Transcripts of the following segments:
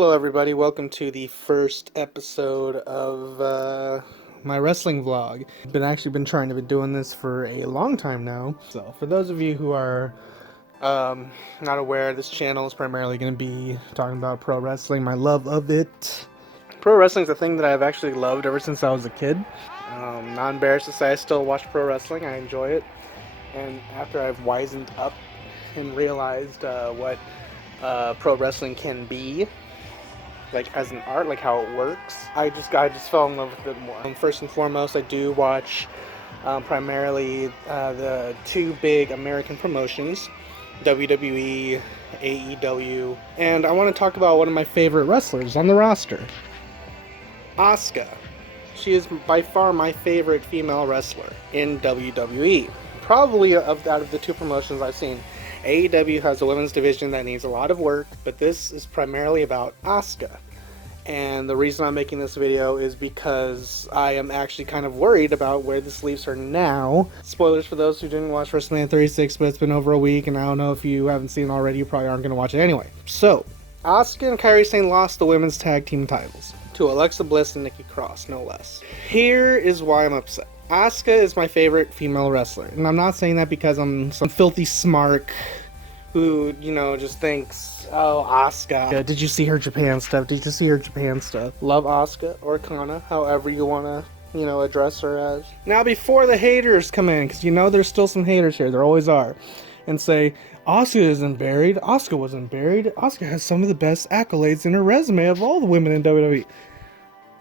Hello everybody, welcome to the first episode of my wrestling vlog. I've been trying to be doing this for a long time now. So for those of you who are not aware, this channel is primarily going to be talking about pro wrestling, my love of it. Pro wrestling is a thing that I've actually loved ever since I was a kid. Not embarrassed to say I still watch pro wrestling, I enjoy it. And after I've wisened up and realized what pro wrestling can be, like as an art, like how it works, I just fell in love with it more. First and foremost, I do watch primarily the two big American promotions, WWE, AEW, and I want to talk about one of my favorite wrestlers on the roster, Asuka. She is by far my favorite female wrestler in WWE. Probably out of the two promotions I've seen. AEW has a women's division that needs a lot of work, but this is primarily about Asuka. And the reason I'm making this video is because I am actually kind of worried about where this leaves her now. Spoilers for those who didn't watch WrestleMania 36, but it's been over a week, and I don't know if you haven't seen it already, you probably aren't going to watch it anyway. So, Asuka and Kairi Sane lost the women's tag team titles to Alexa Bliss and Nikki Cross, no less. Here is why I'm upset. Asuka is my favorite female wrestler, and I'm not saying that because I'm some filthy smark who, you know, just thinks, oh, Asuka. Did you see her Japan stuff? Did you see her Japan stuff? Love Asuka or Kana, however you want to, you know, address her as. Now, before the haters come in, because you know there's still some haters here, there always are, and say, Asuka isn't buried, Asuka wasn't buried, Asuka has some of the best accolades in her resume of all the women in WWE.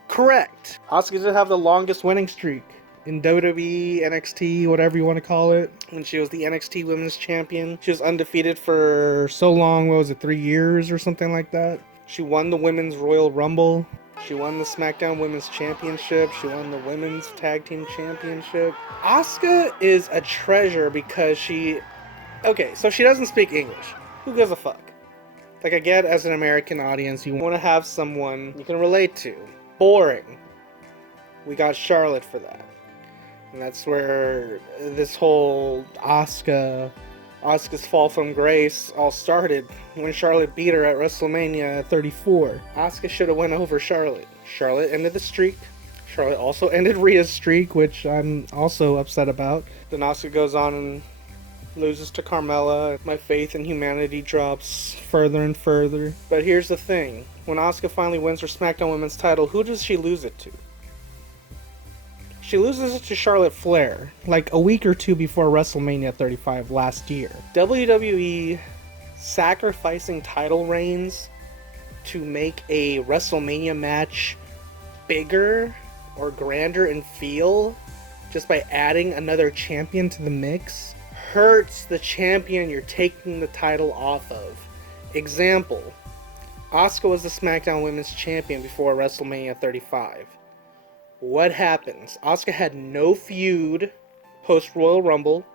Correct. Asuka did have the longest winning streak in WWE, NXT, whatever you want to call it, when she was the NXT Women's Champion. She was undefeated for so long, what was it, 3 years or something like that? She won the Women's Royal Rumble. She won the SmackDown Women's Championship. She won the Women's Tag Team Championship. Asuka is a treasure because she... Okay, so she doesn't speak English. Who gives a fuck? Like, I get as an American audience, you want to have someone you can relate to. Boring. We got Charlotte for that. And that's where this whole Asuka's fall from grace all started, when Charlotte beat her at WrestleMania 34. Asuka should have went over Charlotte. Charlotte ended the streak. Charlotte also ended Rhea's streak, which I'm also upset about. Then Asuka goes on and loses to Carmella. My faith in humanity drops further and further. But here's the thing. When Asuka finally wins her SmackDown Women's title, who does she lose it to? She loses it to Charlotte Flair, like a week or two before WrestleMania 35 last year. WWE sacrificing title reigns to make a WrestleMania match bigger or grander in feel, just by adding another champion to the mix, hurts the champion you're taking the title off of. Example, Asuka was the SmackDown Women's Champion before WrestleMania 35. What happens? Asuka had no feud post-Royal Rumble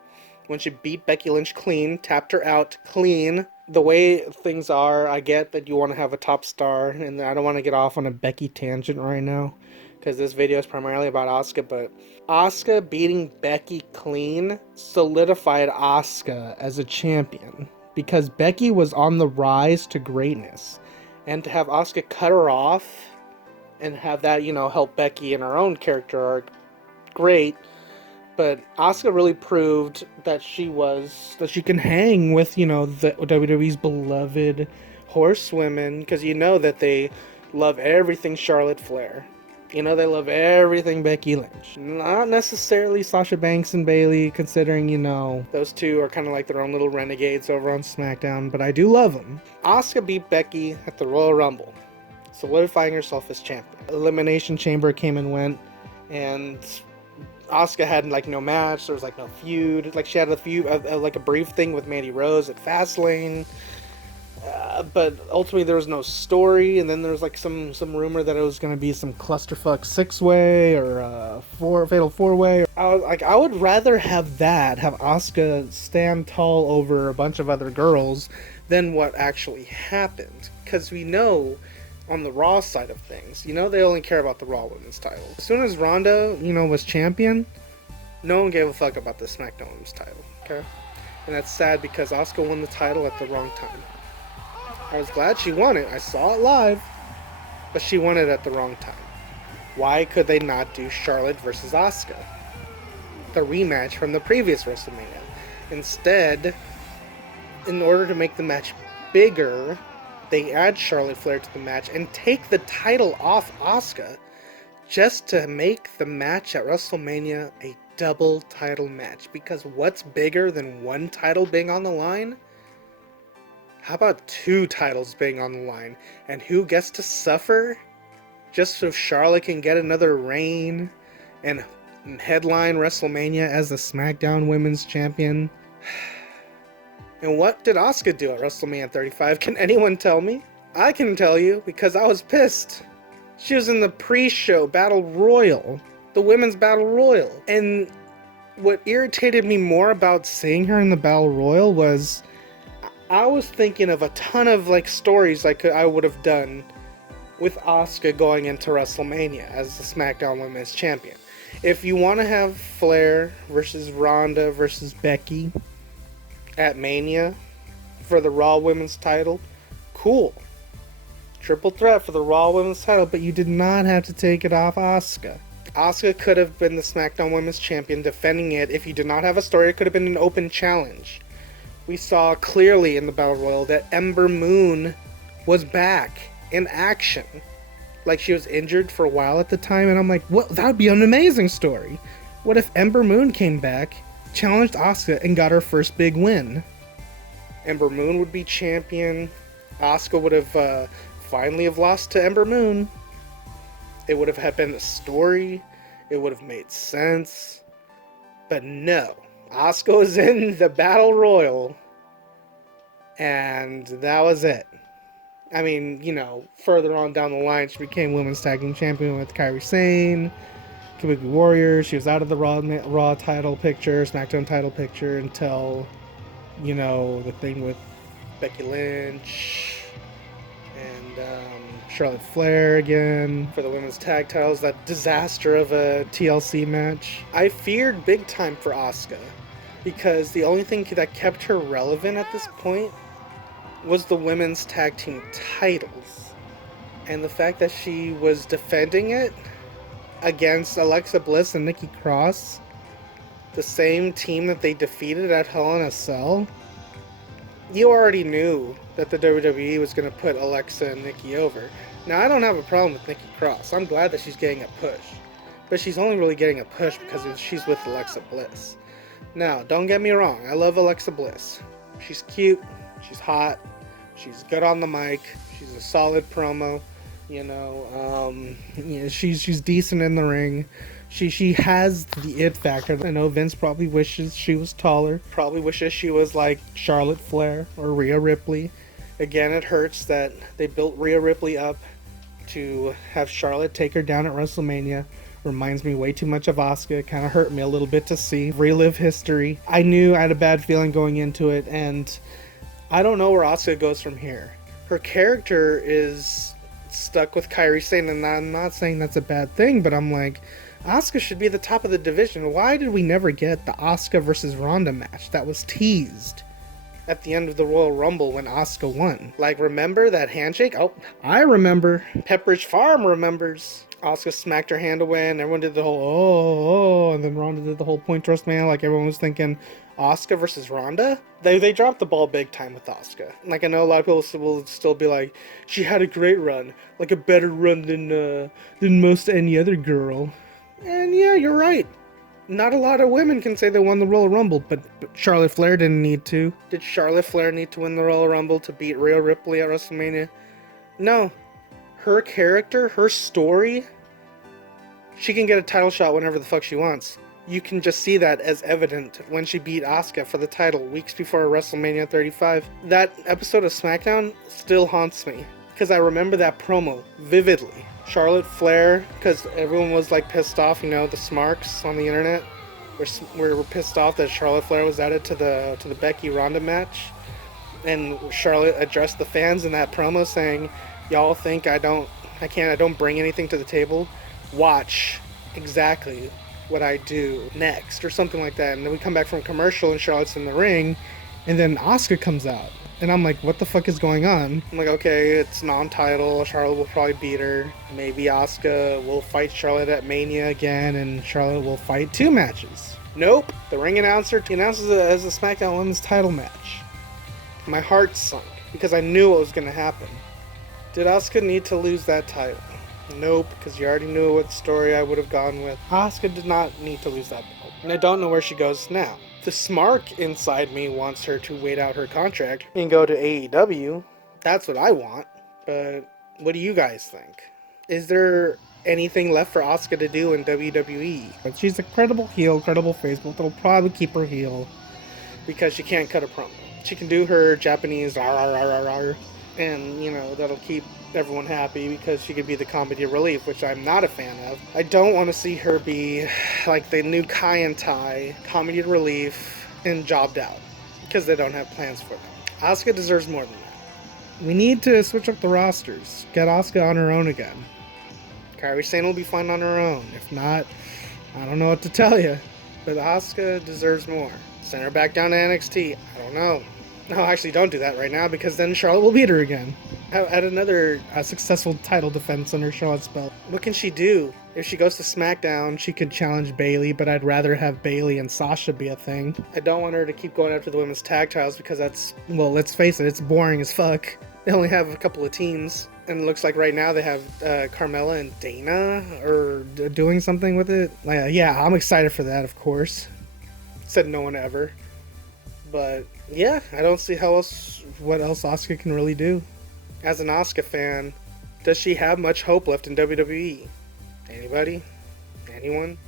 when she beat Becky Lynch clean, tapped her out clean. The way things are, I get that you want to have a top star, and I don't want to get off on a Becky tangent right now, because this video is primarily about Asuka, but Asuka beating Becky clean solidified Asuka as a champion, because Becky was on the rise to greatness, and to have Asuka cut her off and have that, you know, help Becky in her own character arc, great. But Asuka really proved that she can hang with, you know, the WWE's beloved horsewomen, because you know that they love everything Charlotte Flair. You know they love everything Becky Lynch. Not necessarily Sasha Banks and Bayley, considering, you know, those two are kind of like their own little renegades over on SmackDown, but I do love them. Asuka beat Becky at the Royal Rumble, solidifying herself as champion. Elimination Chamber came and went, and Asuka had like no match. There was like no feud. Like she had a feud, like a brief thing with Mandy Rose at Fastlane, but ultimately there was no story. And then there was like some rumor that it was going to be some clusterfuck 6-way or fatal 4-way. I would rather have that, have Asuka stand tall over a bunch of other girls, than what actually happened, because we know, on the Raw side of things, you know they only care about the Raw Women's title. As soon as Ronda, you know, was champion, no one gave a fuck about the SmackDown Women's title, okay? And that's sad because Asuka won the title at the wrong time. I was glad she won it. I saw it live, but she won it at the wrong time. Why could they not do Charlotte versus Asuka? The rematch from the previous WrestleMania. Instead, in order to make the match bigger, they add Charlotte Flair to the match and take the title off Asuka just to make the match at WrestleMania a double title match. Because what's bigger than one title being on the line? How about two titles being on the line? And who gets to suffer? Just so Charlotte can get another reign and headline WrestleMania as the SmackDown Women's Champion. And what did Asuka do at WrestleMania 35? Can anyone tell me? I can tell you because I was pissed. She was in the pre-show Battle Royal, the Women's Battle Royal. And what irritated me more about seeing her in the Battle Royal was I was thinking of a ton of stories I would have done with Asuka going into WrestleMania as the SmackDown Women's Champion. If you want to have Flair versus Ronda versus Becky at Mania for the Raw Women's title, cool. Triple threat for the Raw Women's title, but you did not have to take it off Asuka. Asuka could have been the SmackDown Women's Champion defending it. If you did not have a story, it could have been an open challenge. We saw clearly in the Battle Royal that Ember Moon was back in action. She was injured for a while at the time, and I'm like, well, that would be an amazing story. What if Ember Moon came back, challenged Asuka, and got her first big win? Ember Moon would be champion. Asuka would have finally have lost to Ember Moon. It would have been a story. It would have made sense. But no. Asuka was in the Battle Royal, and that was it. I mean, further on down the line, she became Women's Tag Team Champion with Kairi Sane, Kabuki Warrior. She was out of the Raw title picture, SmackDown title picture, until, the thing with Becky Lynch and Charlotte Flair again for the women's tag titles. That disaster of a TLC match. I feared big time for Asuka, because the only thing that kept her relevant at this point was the women's tag team titles. And the fact that she was defending it against Alexa Bliss and Nikki Cross, the same team that they defeated at Hell in a Cell, you already knew that the WWE was going to put Alexa and Nikki over. Now, I don't have a problem with Nikki Cross. I'm glad that she's getting a push. But she's only really getting a push because she's with Alexa Bliss. Now, don't get me wrong. I love Alexa Bliss. She's cute. She's hot. She's good on the mic. She's a solid promo. She's decent in the ring. She has the it factor. I know Vince probably wishes she was taller. Probably wishes she was like Charlotte Flair or Rhea Ripley. Again, it hurts that they built Rhea Ripley up to have Charlotte take her down at WrestleMania. Reminds me way too much of Asuka. It kind of hurt me a little bit to see. Relive history. I knew I had a bad feeling going into it, and I don't know where Asuka goes from here. Her character is stuck with Kairi Sane, and I'm not saying that's a bad thing, but I'm like, Asuka should be the top of the division. Why did we never get the Asuka versus Ronda match that was teased at the end of the Royal Rumble when Asuka won? Remember that handshake? Oh, I remember. Pepperidge Farm remembers. Asuka smacked her hand away, and everyone did the whole, and then Ronda did the whole point thrust man. Everyone was thinking, Asuka versus Ronda? They dropped the ball big time with Asuka. I know a lot of people will still be like, she had a great run. A better run than most any other girl. And yeah, you're right. Not a lot of women can say they won the Royal Rumble, but Charlotte Flair didn't need to. Did Charlotte Flair need to win the Royal Rumble to beat Rhea Ripley at WrestleMania? No. Her character, her story, she can get a title shot whenever the fuck she wants. You can just see that as evident when she beat Asuka for the title weeks before WrestleMania 35. That episode of SmackDown still haunts me, because I remember that promo vividly. Charlotte Flair, because everyone was pissed off, the smarks on the internet were pissed off that Charlotte Flair was added to the Becky Ronda match, and Charlotte addressed the fans in that promo saying, y'all think I don't bring anything to the table? Watch exactly what I do next, or something like that. And then we come back from commercial and Charlotte's in the ring, and then Asuka comes out. And I'm like, what the fuck is going on? I'm like, okay, it's non-title. Charlotte will probably beat her. Maybe Asuka will fight Charlotte at Mania again, and Charlotte will fight 2 matches. Nope. The ring announcer announces it as a SmackDown Women's title match. My heart sunk because I knew what was going to happen. Did Asuka need to lose that title? Nope, because you already knew what story I would have gone with. Asuka did not need to lose that belt. And I don't know where she goes now. The smark inside me wants her to wait out her contract and go to AEW. That's what I want. But what do you guys think? Is there anything left for Asuka to do in WWE? But she's a credible heel, credible face, but they'll probably keep her heel because she can't cut a promo. She can do her Japanese RRRRR, and, you know, that'll keep everyone happy because she could be the comedy relief, which I'm not a fan of. I don't want to see her be like the new Kai and Tai, comedy relief, and jobbed out because they don't have plans for them. Asuka deserves more than that. We need to switch up the rosters. Get Asuka on her own again. Kairi Sane will be fine on her own. If not, I don't know what to tell you. But Asuka deserves more. Send her back down to NXT. I don't know. No, actually, don't do that right now because then Charlotte will beat her again. Add another successful title defense under Charlotte's belt. What can she do? If she goes to SmackDown, she could challenge Bayley, but I'd rather have Bayley and Sasha be a thing. I don't want her to keep going after the women's tag titles because that's, well, let's face it, it's boring as fuck. They only have a couple of teams, and it looks like right now they have Carmella and Dana are doing something with it. Yeah, I'm excited for that, of course. Said no one ever. But yeah, I don't see what else Asuka can really do. As an Asuka fan, does she have much hope left in WWE? Anybody? Anyone?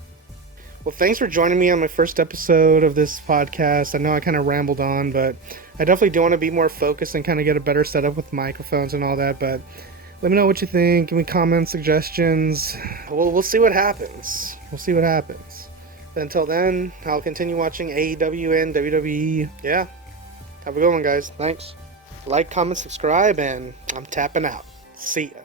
Well, thanks for joining me on my first episode of this podcast. I know I kind of rambled on, but I definitely do want to be more focused and kind of get a better setup with microphones and all that. But let me know what you think. Give me comments, suggestions. We'll see what happens. We'll see what happens. But until then, I'll continue watching AEW and WWE. Yeah. Have a good one, guys. Thanks. Like, comment, subscribe, and I'm tapping out. See ya.